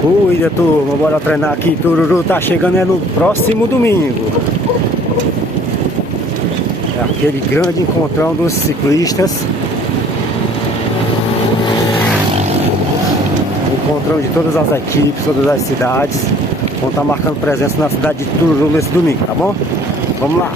Cuida, turma, bora treinar aqui. Tururu tá chegando no próximo domingo. É aquele grande encontrão dos ciclistas. Encontrão de todas as equipes, todas as cidades. Vão estar marcando presença na cidade de Tururu nesse domingo, tá bom? Vamos lá!